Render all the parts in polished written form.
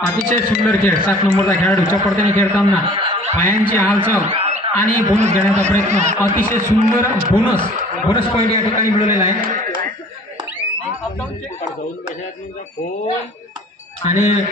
अतिशय सुंदर खेळ 7 नंबरचा खेळाडू चपळतेने खेळताना पायांची हालचाल आणि बोनस घेण्याचा प्रयत्न. अतिशय सुंदर बोनस पॉईंट या ठिकाणी मिळवलेला आहे. आणि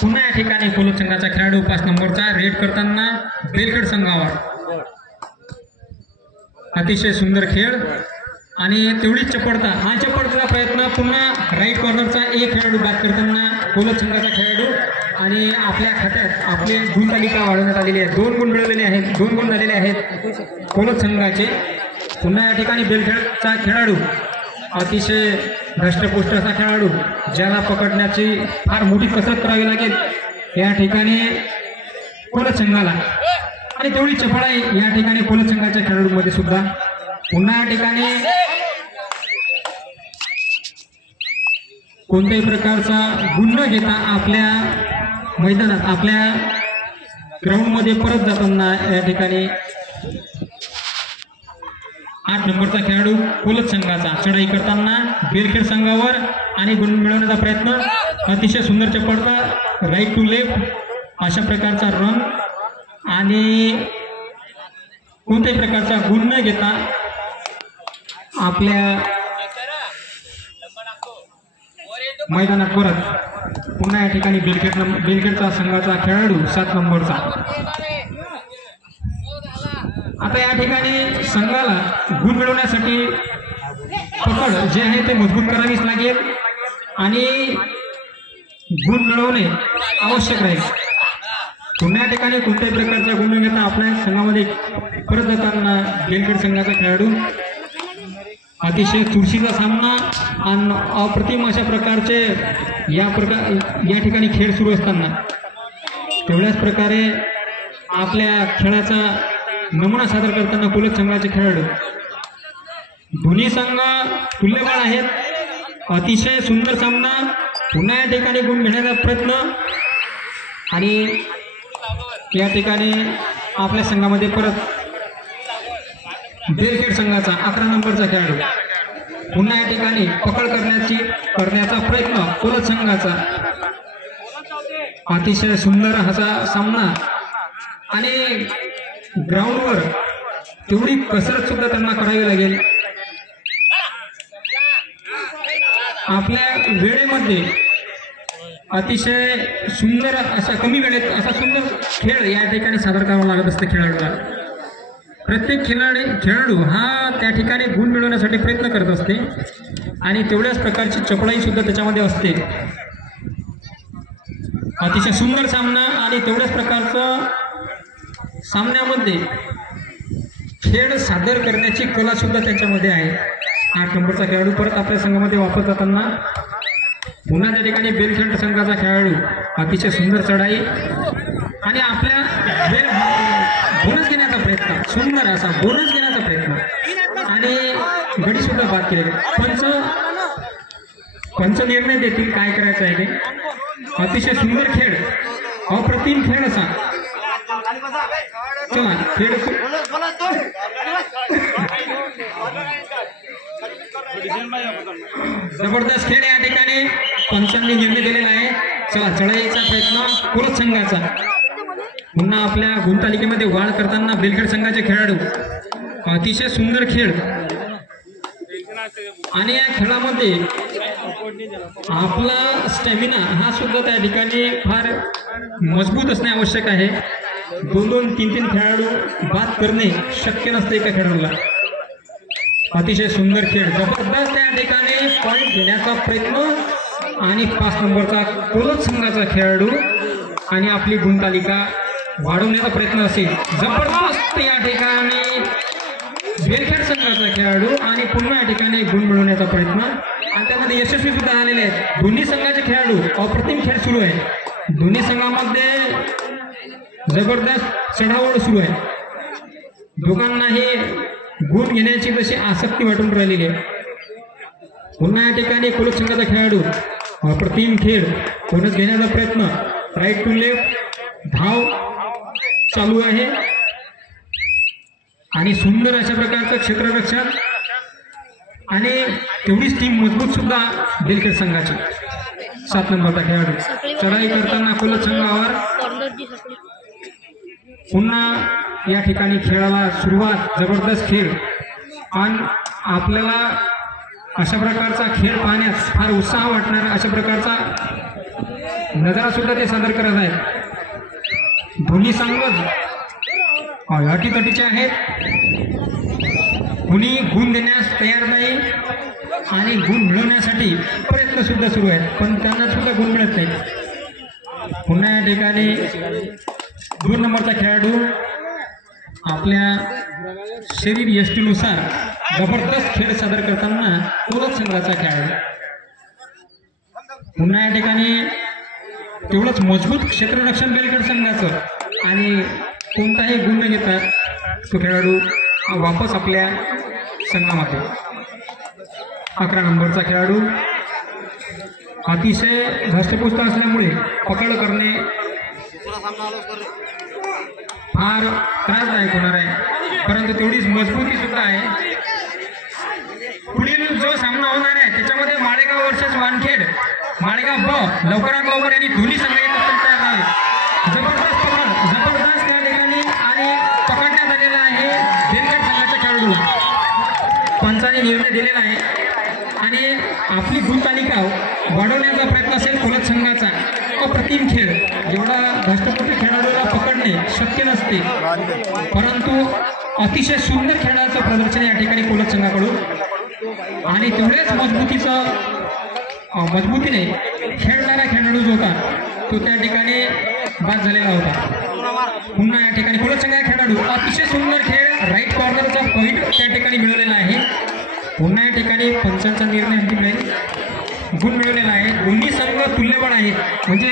पुन्हा या ठिकाणी कोलप संघाचा खेळाडू 5 नंबरचा रेड करताना बेलखेड संघावर. अतिशय सुंदर खेळ आणि तेवढीच चपळता. हा चपळतेचा प्रयत्न पुन्हा राईट कॉर्नरचा एक खेळाडू बॅक करताना कोलप संघाचा खेळाडू. आणि आपल्या खात्यात आपली गुण तालिका वाढवण्यात आलेली आहे. 2 गुण मिळवलेले आहेत, 2 गुण झालेले आहेत कोलप संघाचे. पुन्हा या ठिकाणी बेलखेडचा खेळाडू अतिशय धष्टपुष्ट असा खेळाडू ज्याला पकडण्याची फार मोठी कसरत करावी लागेल या ठिकाणी कोलप संघाला. आणि तेवढी चपळाई या ठिकाणी कोलप संघाच्या खेळाडूमध्ये सुद्धा. पुन्हा या ठिकाणी कोणत्याही प्रकारचा गुण न घेता आपल्या मैदानात आपल्या ग्राउंडमध्ये परत जाताना या ठिकाणी 8 नंबरचा खेळाडू कोलप संघाचा चढाई करताना बेलखेड संघावर आणि गुण मिळवण्याचा प्रयत्न. अतिशय सुंदर चपळता राईट टू लेफ्ट अशा प्रकारचा रन आणि कोणत्याही प्रकारचा गुण न घेता आपल्या मैदानात परत. पुन्हा या ठिकाणी बेलखेडचा संघाचा खेळाडू 7 नंबरचा. आता या ठिकाणी संघाला गुण मिळवण्यासाठी पकड जे आहे ते मजबूत करावीच लागेल आणि गुण मिळवणे आवश्यक राहील. पुन्हा या ठिकाणी कोणत्याही प्रकारचा गुण न घेता आपल्या संघामध्ये परत जाताना बेलखेड संघाचा खेळाडू. अतिशय चुरशीचा सामना आणि अप्रतिम अशा प्रकारचे या ठिकाणी खेळ सुरू असताना तेवढ्याच प्रकारे आपल्या खेळाचा नमुना सादर करताना कोलप संघाचे खेळाडू. दोन्ही संघ तुल्यबळ आहेत. अतिशय सुंदर सामना. पुन्हा या ठिकाणी गुण घेण्याचा प्रयत्न आणि या ठिकाणी आपल्या संघामध्ये परत बेलखेड संघाचा 11 नंबरचा खेळाडू. पुन्हा या ठिकाणी पकड करण्याचा प्रयत्न कोलप संघाचा. अतिशय सुंदर असा सामना आणि ग्राउंडवर तेवढी कसरत सुद्धा त्यांना करावी लागेल. आपल्या वेळेमध्ये अतिशय सुंदर अशा कमी वेळेत असा सुंदर खेळ या ठिकाणी सादर करावा लागत असते खेळाडूला. प्रत्येक खेळाडू हा त्या ठिकाणी गुण मिळवण्यासाठी प्रयत्न करत असते आणि तेवढ्याच प्रकारची चपळाई सुद्धा त्याच्यामध्ये असते. अतिशय सुंदर सामना आणि तेवढ्याच प्रकारचं सामन्यामध्ये खेळ सादर करण्याची कला सुद्धा त्याच्यामध्ये आहे. 8 नंबरचा खेळाडू परत आपल्या संघामध्ये वापस जाताना पुन्हा त्या ठिकाणी बेलखेड संघाचा खेळाडू. अतिशय सुंदर चढाई आणि आपल्या बोनस घेण्याचा प्रयत्न. सुंदर असा बोनस घेण्याचा प्रयत्न आणि गडी सुद्धा बाद केले. पंच निर्णय देतील काय करायचं आहे ते. अतिशय सुंदर खेळ, अप्रतिम खेळ असा. चला खेळ जबरदस्त खेळ या ठिकाणी पंचांनी निर्णय दिलेला आहे. चला चढाईचा प्रयत्न कोलप संघाचा. पुन्हा आपल्या गुणतालिकेमध्ये वाढ करताना बेलखेड संघाचे खेळाडू. अतिशय सुंदर खेळ आणि या खेळामध्ये आपला स्टॅमिना हा सुद्धा त्या ठिकाणी फार मजबूत असणे आवश्यक आहे. 2-2, 3-3 खेळाडू बाद करणे शक्य नसते एका खेळाडूला. अतिशय सुंदर खेळ जबरदस्त त्या ठिकाणी पॉईंट घेण्याचा प्रयत्न आणि 5 नंबरचा कोलप संघाचा खेळाडू आणि आपली गुणतालिका वाढवण्याचा प्रयत्न असेल. जबरदस्त या ठिकाणी बेलखेड संघाचा खेळाडू आणि पुन्हा या ठिकाणी गुण मिळवण्याचा प्रयत्न आणि त्यामध्ये यशस्वी सुद्धा झालेले आहेत. दोन्ही संघाचे खेळाडू अप्रतिम खेळ सुरू आहे. दोन्ही संघामध्ये जबरदस्त चढाओढ सुरू आहे. दोघांनाही गुण घेण्याची जशी आसक्ती वाटून राहिलेली आहे. पुन्हा या ठिकाणी कोलप संघाचा खेळाडू अप्रतिम खेळ बोनस घेण्याचा प्रयत्न. राईट टू लेफ्ट धाव चालू आहे आणि सुंदर अशा प्रकारचं क्षेत्ररक्षण आणि तेवढीच टीम मजबूत सुद्धा बेलखेड संघाची. 7 नंबरचा खेळाडू चढाई करताना कोलत संघावर पुन्हा या ठिकाणी खेळाला सुरुवात. जबरदस्त खेळ आणि आपल्याला अशा प्रकारचा खेळ पाहण्यास फार उत्साह वाटणार अशा प्रकारचा नजारा सुद्धा ते सादर करत आहेत. दोन्ही संघ अटीतटीचे आहेत. कुणी गुण देण्यास तयार नाही आणि गुण मिळवण्यासाठी प्रयत्न सुद्धा सुरू आहेत, पण त्यांना सुद्धा गुण मिळत नाही. पुन्हा या ठिकाणी 2 नंबरचा खेळाडू आपल्या शरीर यष्टीनुसार जबरदस्त खेळ सादर करताना कोलत संघाचा खेळाडू. पुन्हा या ठिकाणी तेवढंच मजबूत क्षेत्ररक्षण बेलखेड संघाचं आणि कोणताही गुण न घेता तो खेळाडू वापस आपल्या संघामध्ये. 11 नंबरचा खेळाडू अतिशय धष्टपुष्ट असल्यामुळे पकड करणे फार त्रासदायक होणार आहे, परंतु तेवढीच मजबूती सुद्धा आहे. पुढील जो सामना होणार आहे त्याच्यामध्ये माळेगाव वर्सेस वानखेड, माळेगाव ब लवकरात लवकर यांनी दोन्ही संघ एकत्र तयार आहे. जबरदस्त पकड, जबरदस्त त्या ठिकाणी आणि पकडण्यात आलेला आहे बेलखेड संघाच्या खेळाडूला. पंचाने निर्णय दिलेला आहे आणि आपली गुणतालिका वाढवण्याचा प्रयत्न असेल कोलत संघाचा. अप्रतिम खेळ, एवढा धष्टपुष्ट खेळाडूला पकडणे शक्य नसते, परंतु अतिशय सुंदर खेळाचं प्रदर्शन या ठिकाणी कोलत संघाकडून आणि तेवढ्याच मजबूतीने खेळणारा खेळाडू जो होता तो त्या ठिकाणी बाद झालेला होता. पुन्हा या ठिकाणी कोलत संघ खेळाडू अतिशय सुंदर खेळ, राईट कॉर्नरचा पॉईंट त्या ठिकाणी मिळवलेला आहे. पुन्हा या ठिकाणी पंचांचा निर्णय अंतिम नाही, गुण मिळवलेला आहे. दोन्ही संघ तुल्यबळ आहेत, म्हणजे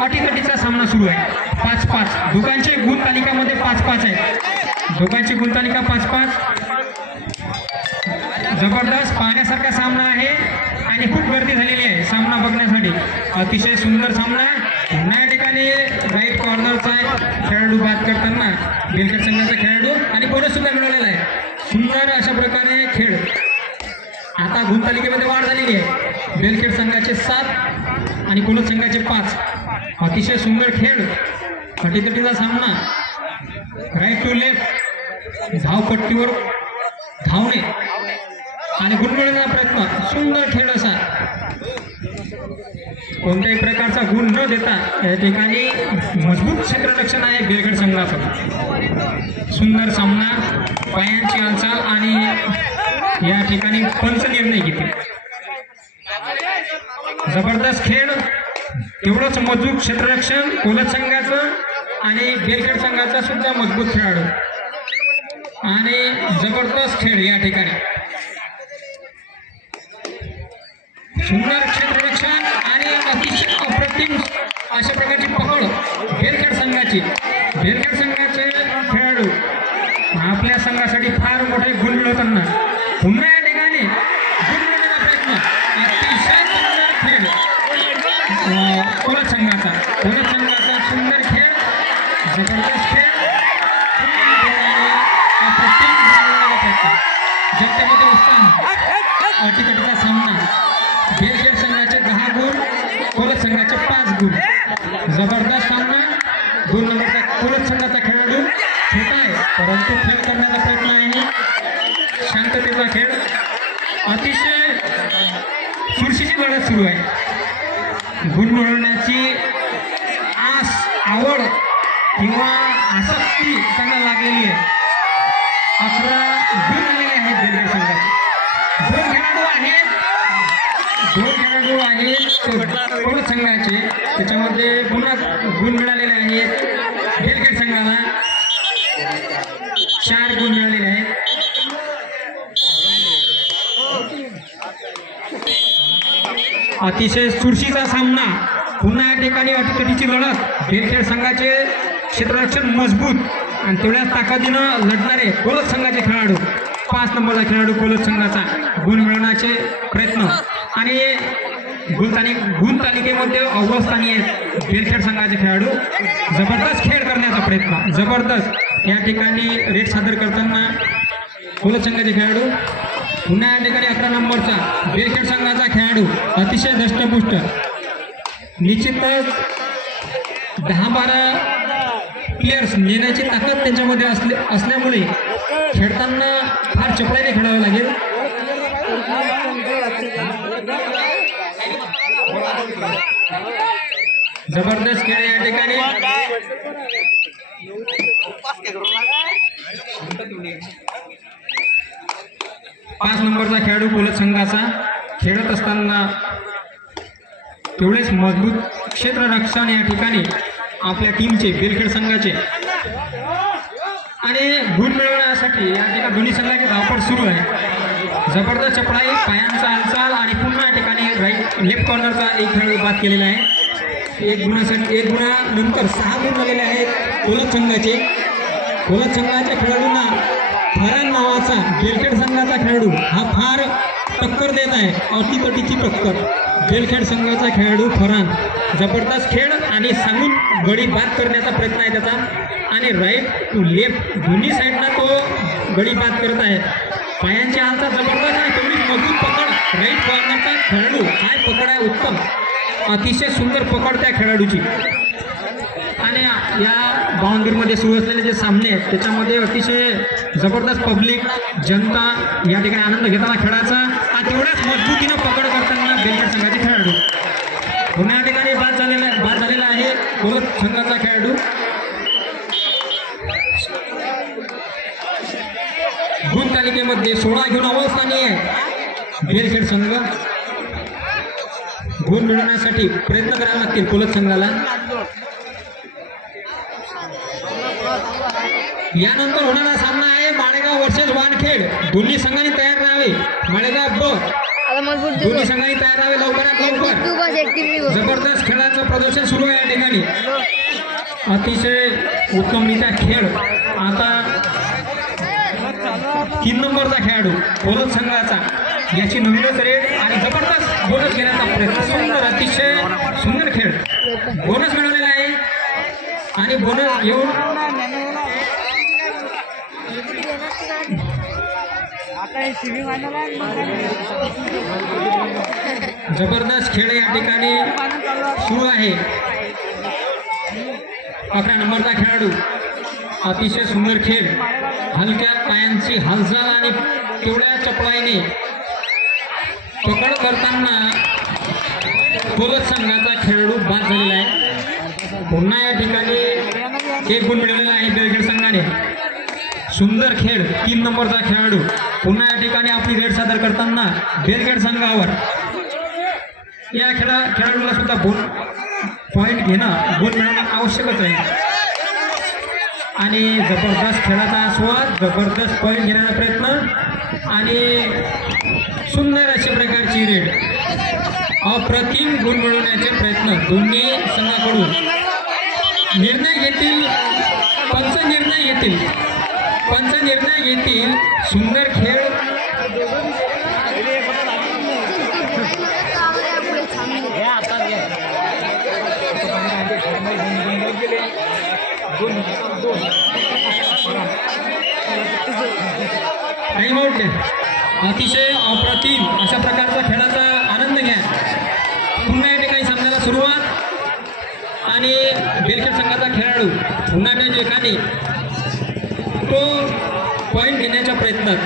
अटीतटीचा सामना सुरू आहे. 5-5 दोघांची गुण तालिकामध्ये 5-5 आहे. दोघांची गुण तालिका 5-5. जबरदस्त पाहण्यासारखा सामना आहे आणि खूप गर्दी झालेली आहे सामना बघण्यासाठी. अतिशय सुंदर सामना. पुन्हा या ठिकाणी राईट कॉर्नरचा खेळाडू बाद करताना बेलखेड संघाचा खेळाडू आणि बोनस सुद्धा मिळवलेला आहे. सुंदर अशा प्रकारे खेळ. आता गुण तालिकेमध्ये वाढ झालेली आहे. बेलखेड संघाचे 7 आणि कोलत संघाचे 5. अतिशय सुंदर खेळ, अटीतटीचा सामना. राईट टू लेफ्ट धावपट्टीवर धावणे आणि गुण मिळवण्याचा प्रयत्न. सुंदर खेळ असा, कोणत्याही प्रकारचा गुण न देता या ठिकाणी मजबूत क्षेत्ररक्षण आहे बेलखेड संघाचं. सुंदर सामना, पायांची हालचाल आणि या ठिकाणी पंच निर्णय घेतले. जबरदस्त खेळ, तेवढंच मजबूत क्षेत्ररक्षण कोलत संघाचं आणि बेलखेड संघाचा सुद्धा मजबूत खेळाडू आणि जबरदस्त खेळ या ठिकाणी. सुंदर क्षेत्ररक्षण आणि अतिशय अप्रतिम अशा प्रकारची पकड बेलखेड संघाची. बेलखेड संघाचे खेळाडू आपल्या संघासाठी फार मोठे गुण मिळवताना पुन्हा या ठिकाणी गुण मिळवण्याचा प्रयत्न. अतिशय सुंदर खेळ कोलत संघाचा. कोलत संघाचा सुंदर खेळ, जबरदस्त खेळ, अप्रतिम मिळवण्याचा प्रयत्न. जनतेमध्ये उत्साह. अटीतटीचा सामना. बेलखेड संघाचे 10 गुण, कोलत संघाचे 5 गुण. जबरदस्त सामना. 2 नंबरचा कोलत संघाचा खेळाडू छोटा आहे, परंतु खेळ करण्याचा प्रयत्न आहे. शांततेचा खेळ. अतिशय चुरशीची लढत सुरू आहे. गुण मिळवण्याची आस, आवड किंवा आसक्ती त्यांना लागलेली आहे. 11 गुण आलेले आहेत बेलखेड संघाचे. 2 खेळाडू आहेत कोलत संघाचे, त्याच्यामध्ये पुन्हा गुण मिळालेले आहेत बेलखेड संघाला. 4 गुण मिळालेले आहेत. अतिशय चुरशीचा सामना. पुन्हा या ठिकाणी अटीतटीची लढत. बेलखेड संघाचे क्षेत्ररक्षण मजबूत आणि तेवढ्याच ताकदीनं लढणारे कोलत संघाचे खेळाडू. 5 नंबरचा खेळाडू कोलत संघाचा. गुण मिळवण्याचे प्रयत्न आणि गुण तालिकेमध्ये अव्वलस्थानी आहेत बेलखेड संघाचे खेळाडू. जबरदस्त खेळ करण्याचा प्रयत्न. जबरदस्त या ठिकाणी रेट सादर करताना कोलत संघाचे खेळाडू पुन्हा या ठिकाणी 11 नंबरचा बेलखेड संघाचा खेळाडू अतिशय धष्टपुष्ट, निश्चितच 10-12 प्लेयर्स नेण्याची ताकद त्यांच्यामध्ये असल्यामुळे खेळताना फार चपळाईने खेळावं लागेल. जबरदस्त खेळ या ठिकाणी. 5 नंबरचा खेळाडू पोलद संघाचा खेळत असताना तेवढेच मजबूत क्षेत्ररक्षण या ठिकाणी आपल्या टीमचे बेलखेड संघाचे, आणि गुण मिळवण्यासाठी या ठिकाणी दोन्ही संघाची धावपळ सुरू आहे. जबरदस्त चपळाई, पायांचा हालचाल आणि पुन्हा या ठिकाणी राईट लेफ्ट कॉर्नरचा एक खेळाडू बाद केलेला आहे. एक गुणानंतर 6 गुण झालेले आहेत पोलद संघाचे. पोलद संघाच्या खेळाडूंना फरान नावाचा बेलखेड संघाचा खेळाडू हा फार टक्कर देत आहे, अटीतटीची टक्कर. बेलखेड संघाचा खेळाडू फरान जबरदस्त खेळ आणि सांगून गडी बाद करण्याचा प्रयत्न आहे त्याचा, आणि राईट टू लेफ्ट दोन्ही साईडला तो गडी बाद करत आहे. पायांची हालचाल जबरदस्त आणि तेवढी मजबूत पकड. राईट कॉर्नरचा खेळाडू काय पकड आहे, उत्तम, अतिशय सुंदर पकड त्या खेळाडूची. आणि या बाउंड्रीमध्ये सुरू असलेले जे सामने आहेत त्याच्यामध्ये अतिशय जबरदस्त पब्लिक जनता या ठिकाणी आनंद घेताना खेळाचा, आणि तेवढ्याच मजबूतीनं पकड करताना बेलखेड संघाचे खेळाडू. पुन्हा या ठिकाणी बाद झालेला आहे पोलद संघाचा खेळाडू. गुण तालिकेमध्ये 16 घेऊन अवस्थानी आहे बेलखेड संघ. गुण मिळवण्यासाठी प्रयत्न करावे लागतील पोलद संघाला. यानंतर होणारा सामना आहे माळेगाव वर्सेस वानखेड. दोन्ही संघांनी तयार राहावे. माळेगाव दोन्ही संघांनी तयार राहावे लवकरात लवकर. जबरदस्त खेळाचं प्रदर्शन सुरू आहे या ठिकाणी. अतिशय उत्तमरित्या खेळ. आता 3 नंबरचा खेळाडू पोलद संघाचा, याची नवीनच रेड आणि जबरदस्त बोनस घेण्याचा प्रयत्न. सुंदर, अतिशय सुंदर खेळ. बोनस मिळवलेला आहे आणि बोनस येऊन जबरदस्त खेळ या ठिकाणी सुरू आहे. 11 नंबरचा खेळाडू अतिशय सुंदर खेळ, हलक्या पायांची हालचाल आणि तेवढ्या चपळाईने पकड करताना पोलद संघाचा खेळाडू बाद झालेला आहे. पुन्हा या ठिकाणी 1 गुण मिळवलेला आहे बेलखेड संघाने. सुंदर खेळ. 3 नंबरचा खेळाडू पुन्हा या ठिकाणी आपली रेड सादर करताना बेलखेड संघावर. या खेळाडूला सुद्धा पॉईंट घेणं, गुण मिळवणं आवश्यकच आहे. आणि जबरदस्त खेळाचा आस्वाद, जबरदस्त पॉईंट घेण्याचा प्रयत्न आणि सुंदर अशा प्रकारची रेड. अप्रतिम गुण मिळवण्याचे प्रयत्न दोन्ही संघाकडून. निर्णय घेतील पंच, निर्णय घेतील. सुंदर खेळ. Time out. अतिशय अप्रतिम अशा प्रकारचा खेळाचा आनंद घ्या. पुन्हा या ठिकाणी सामन्याला सुरुवात आणि बेलखेड संघाचा खेळाडू पुन्हा त्या ठिकाणी तो पॉईंट घेण्याच्या प्रयत्नात.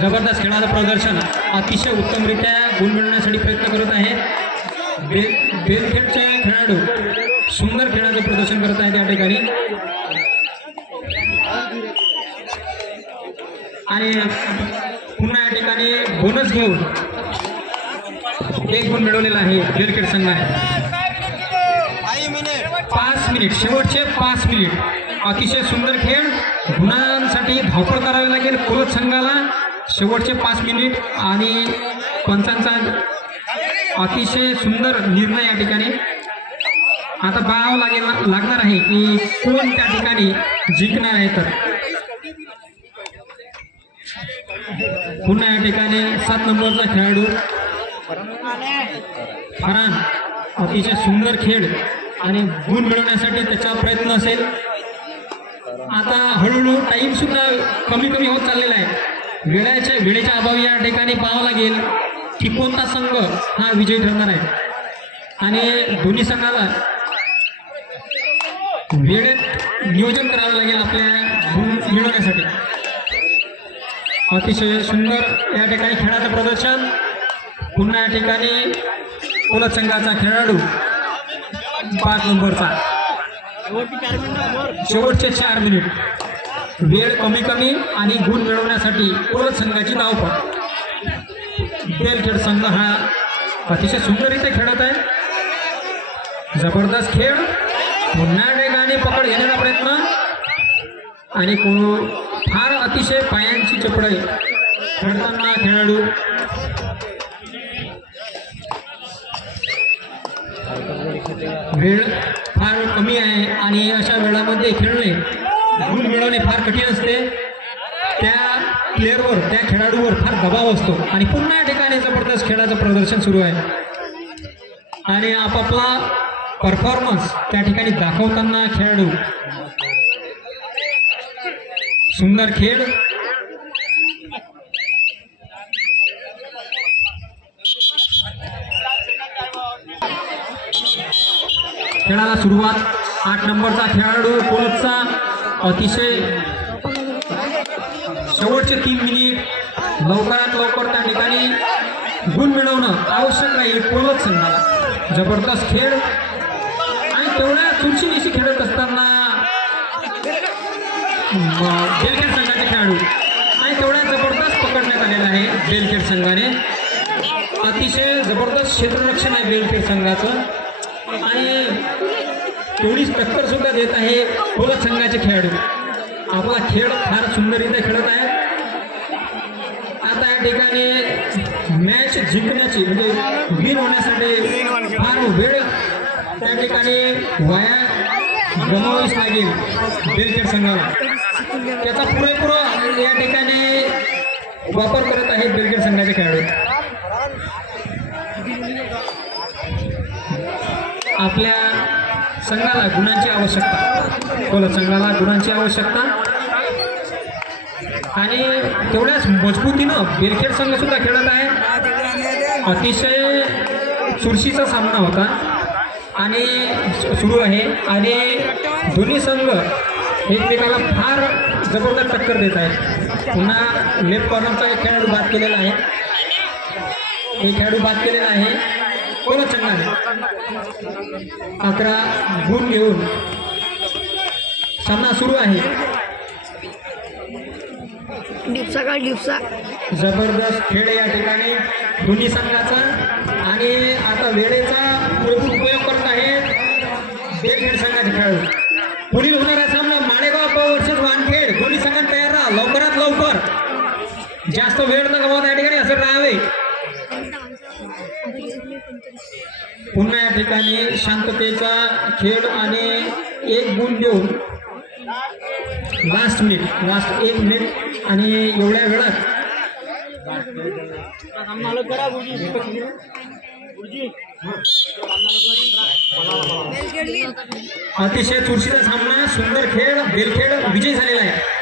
जबरदस्त खेळाचं प्रदर्शन. अतिशय उत्तमरित्या गुण मिळवण्यासाठी प्रयत्न करत आहेत बेलखेडचे खेळाडू. सुंदर खेळाचं प्रदर्शन करत आहेत या ठिकाणी. आणि पुन्हा या ठिकाणी बोनस घेऊन 1 गुण मिळवलेला आहे बेलखेड संघाने. 5 मिनिट, शेवटचे 5 मिनिट. अतिशय सुंदर खेळ. गुणांसाठी धावपळ करावी लागेल पोलद संघाला. शेवटचे 5 मिनिट आणि पंचांचा अतिशय सुंदर निर्णय या ठिकाणी. आता बघावं लागणार आहे की कोण त्या ठिकाणी जिंकणार आहे. तर पुन्हा या ठिकाणी 7 नंबरचा खेळाडू फरान. अतिशय सुंदर खेळ आणि गुण मिळवण्यासाठी त्याचा प्रयत्न असेल. आता हळूहळू टाइम सुद्धा कमी कमी होत चाललेला आहे। वेळेच्या अभावी या ठिकाणी पाहावं लागेल की कोणता संघ हा विजयी ठरणार आहे आणि दोन्ही संघाला वेळेत नियोजन करावं लागेल आपल्या गुण मिळवण्यासाठी। अतिशय सुंदर या ठिकाणी खेळाचं प्रदर्शन। पुन्हा या ठिकाणी कोलत संघाचा खेळाडू 5 नंबरचा शेवटचे 4 मिनिट, वेळ कमी कमी आणि गुण मिळवण्यासाठी कोलत संघाची धावपळ। बेलखेड संघ हा अतिशय सुंदररीत्या खेळत आहे। जबरदस्त खेळ, पुन्हा ठिकाणी पकड घेण्याचा प्रयत्न आणि फार अतिशय पायांची चपळाई खेळताना खेळाडू वेळ फार कमी आहे आणि अशा वेळामध्ये खेळणे गुण मिळवणे फार कठीण असते। त्या प्लेअरवर त्या खेळाडूवर फार दबाव असतो आणि पुन्हा या ठिकाणी जबरदस्त खेळाचं प्रदर्शन सुरू आहे आणि आपापला परफॉर्मन्स त्या ठिकाणी दाखवताना खेळाडू सुंदर खेळ। खेळाला सुरुवात 8 नंबरचा खेळाडू कोलतचा अतिशय शेवटचे 3 मिनिट लवकरात लवकर त्या ठिकाणी गुण मिळवणं आवश्यक राहील कोलत संघाला। जबरदस्त खेळ आणि तेवढ्या चुरशीनिशी खेळत असताना बेलखेड संघाचे खेळाडू आणि तेवढ्या जबरदस्त पकडण्यात आलेला आहे बेलखेड संघाने। अतिशय जबरदस्त क्षेत्ररक्षण आहे बेलखेड संघाचं आणि तेवढीच टक्कर सुद्धा देत आहे कोलत संघाचे खेळाडू। आपला खेळ फार सुंदररीत्या खेळत आहे। आता या ठिकाणी मॅच जिंकण्याची म्हणजे विन होण्यासाठी फार वेळ त्या ठिकाणी वाया गमावावीच लागेल बेलखेड संघाला। त्याचा पुरेपूर या ठिकाणी वापर करत आहेत बेलखेड संघाचे खेळाडू। आपल्या संघाला गुणांची आवश्यकता, कोलत संघाला गुणांची आवश्यकता आणि तेवढ्याच मजबूतीनं बेलखेड संघ सुद्धा खेळत आहे। अतिशय चुरशीचा सामना होता आणि सुरू आहे आणि दोन्ही संघ एकमेकाला फार जबरदस्त टक्कर देत आहेत। पुन्हा लेफ्ट कॉर्नरचा एक खेळाडू बाद केलेला आहे, एक खेळाडू बाद केलेला आहे कोलत संघाने। 11 गुण घेऊन सामना सुरू आहे। जबरदस्त खेळ या ठिकाणी दोन्ही संघाचा आणि आता वेळेचा भरपूर उपयोग करत आहेत बेलखेड संघाचे खेळाडू। पुढील होणारा सामना माळेगाव वर्सेस वानखेड। दोन्ही संघांना तयार राहा, लवकरात लवकर, जास्त वेळ न गमावता या ठिकाणी हजर राहावे। पुन्हा या ठिकाणी शांततेचा खेळ आणि 1 गुण देऊन लास्ट 1 मिनिट आणि एवढ्या वेळात अतिशय चुरशीचा सामना, सुंदर खेळ, बेलखेड विजयी झालेला आहे।